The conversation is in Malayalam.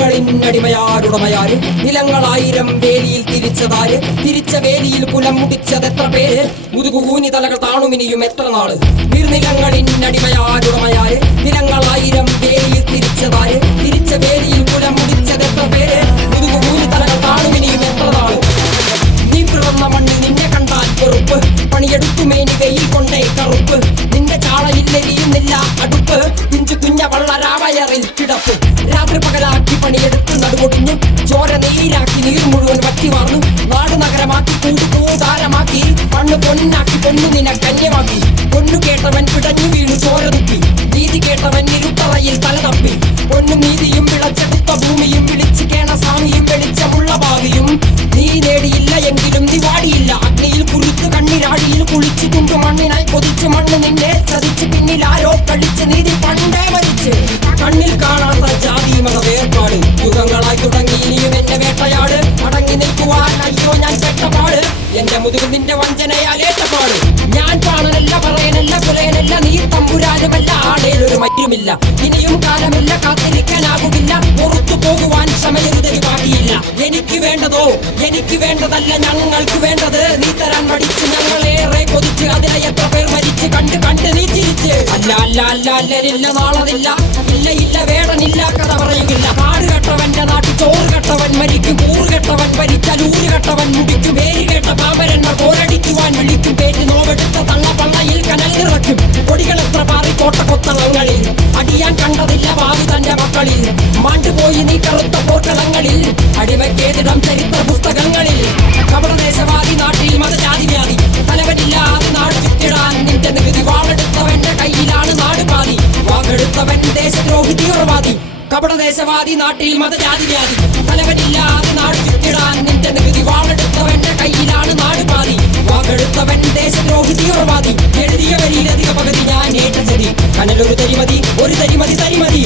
നിലങ്ങളിന്നടിമയാരുടമയാര് നിലങ്ങളായിരം വേലിയിൽ തിരിച്ചതാര് തിരിച്ച വേലിയിൽ കുലം മുടിച്ചതെത്ര പേര് മുതുകുകൂനി തലകൾ താണുമിനിയും എത്ര നാള് നീർനിലങ്ങളിന്നടിമയാരുടമയാര് നിലങ്ങളായിരം വേലിയിൽ തിരിച്ചതാര് തിരിച്ച വേലിയിൽ കുലം മുടിച്ചതെത്ര പേര് മുതുകുകൂനി തലകൾ താണുമിനിയും എത്ര നാള് നീ പിറന്ന മണ്ണിൽ നിന്നെ കണ്ടാൽ വെറുപ്പ് പണിയെടുത്തു മേനി വെയിൽ കൊണ്ടേ കറുപ്പ് നിന്റെ ചാളയില്ലെരിയുന്നില്ല അടുപ്പ് പിഞ്ചു കുഞ്ഞ വള്ളരാവയറിൽ കിടപ്പ് രാത്രി പകലാക്കി പണിയെടുത്ത് നടുകൊടിഞ്ഞു ചോര നീരാക്കി നീർ മുഴുവൻ വറ്റി വാർന്നു നാട് നഗരമാക്കി കൂടാരമാക്കി മണ്ണ് പൊന്നാക്കി പൊന്നു നിന കന്യമാക്കി പൊന്നു കേട്ടവൻ പിടഞ്ഞു വീണു ചോര തുപ്പി നീതി കേട്ടവൻ ഇരുട്ടറയിൽ തല തപ്പി പൊന്നും നീതിയും വിളച്ചെടുത്ത ഭൂമിയും വിളിച്ചു കേണ സ്വാമിയും വെളിച്ചമുള്ള ഭാവിയും നീ നേടിയില്ല എങ്കിലും നീ വാടിയില്ല അഗ്നിയിൽ കുളിച്ചു കണ്ണിരാഴിയിൽ കുളിച്ചു കൊണ്ടു മണ്ണിനായി കൊതിച്ചു മണ്ണ് നിന്നെ ചതിച്ചു പിന്നിൽ ആരോ കളിച്ച് നീതി പണ്ടേ മരിച്ച് കണ്ണിൽ കാണാത്ത ജാതി മത വേർപാട് യുഗങ്ങളായി തുടങ്ങി ഇനിയും എന്റെ വേട്ടയാട് അടങ്ങി നിൽക്കുവാൻ അയ്യോ ഞാൻ പെട്ടപാട് എന്റെ മുതുകിൽ നിന്റെ വഞ്ചനയാൽ ഏറ്റപാട് ഞാൻ പാണനല്ല പറയനല്ല കുലയനല്ല നീ തമ്പുരാനുമല്ല ആടേലൊരു മറ്റുമില്ല ഇനിയും കാലമില്ല കാത്തിരിക്കാനാകുമില്ല പുറത്തു പോകുവാൻ ക്ഷമയൊരുതരി ബാക്കിയില്ല എനിക്ക് വേണ്ടതോ എനിക്ക് വേണ്ടതല്ല ഞങ്ങൾക്ക് വേണ്ടത് നീ തരാൻ മടിച്ച് ഞങ്ങളേറെ കൊതിച്ച് അതിലെ എത്ര പേർ മരിച്ച് കണ്ട് കണ്ട് നീ ചിരിച്ച് അല്ല അല്ല അല്ല അല്ലരില്ല നാളതില്ല ഇല്ല ഇല്ല വേടനില്ല കഥ പറയുകില്ല കാട് കെട്ടവന്റെ നാട്ടിൽ ചോറ് കെട്ടവൻ മരിക്കും കൂറ് കെട്ടവൻ ഭരിച്ചാൽ ഊര് കെട്ടവൻ മുടിക്കും പേര് കേട്ട പാമ്പരന്മാർ പോരടിക്കുവാൻ വിളിക്കും പേര് നോവെടുത്ത തള്ള പള്ളയിൽ കനൽ നിറയ്ക്കും കൊടികൾ എത്ര പാറി കോട്ടക്കൊത്തളങ്ങളിൽ അടിയാൻ കണ്ടതില്ല ഭാവി തന്റെ മക്കളിൽ മാണ്ടുപോയി നീ കറുത്ത പോർക്കളങ്ങളിൽ അടിമയ്ക്കേതിടം ചരിത്ര പുസ്തകങ്ങളിൽ കപടദേശവാദി നാട്ടിൽ മതജാതി വ്യാധി തലവനില്ലാതെ നാട് ചുറ്റിടാൻ നിന്റെ നികുതി വാളെടുത്തവന്റെ കയ്യിലാണ് നാട് പാതി വാക്കെടുത്തവൻ ദേശദ്രോഹി തീവ്രവാദി കപടദേശവാദി നാട്ടിൽ മതജാതി വ്യാധി തലവനില്ലാതെ നാട് ചുറ്റിടാൻ നിന്റെ നികുതി വാളെടുത്തവന്റെ കയ്യിലാണ് നാട് പാതി വാക്കെടുത്തവൻ ദേശദ്രോഹി തീവ്രവാദി എഴുതിയ വരിയിലധിക പകുതി ഞാൻ ഏറ്റ ചതി കനലൊരു തരിമതി ഒരു തരിമതി തരിമതി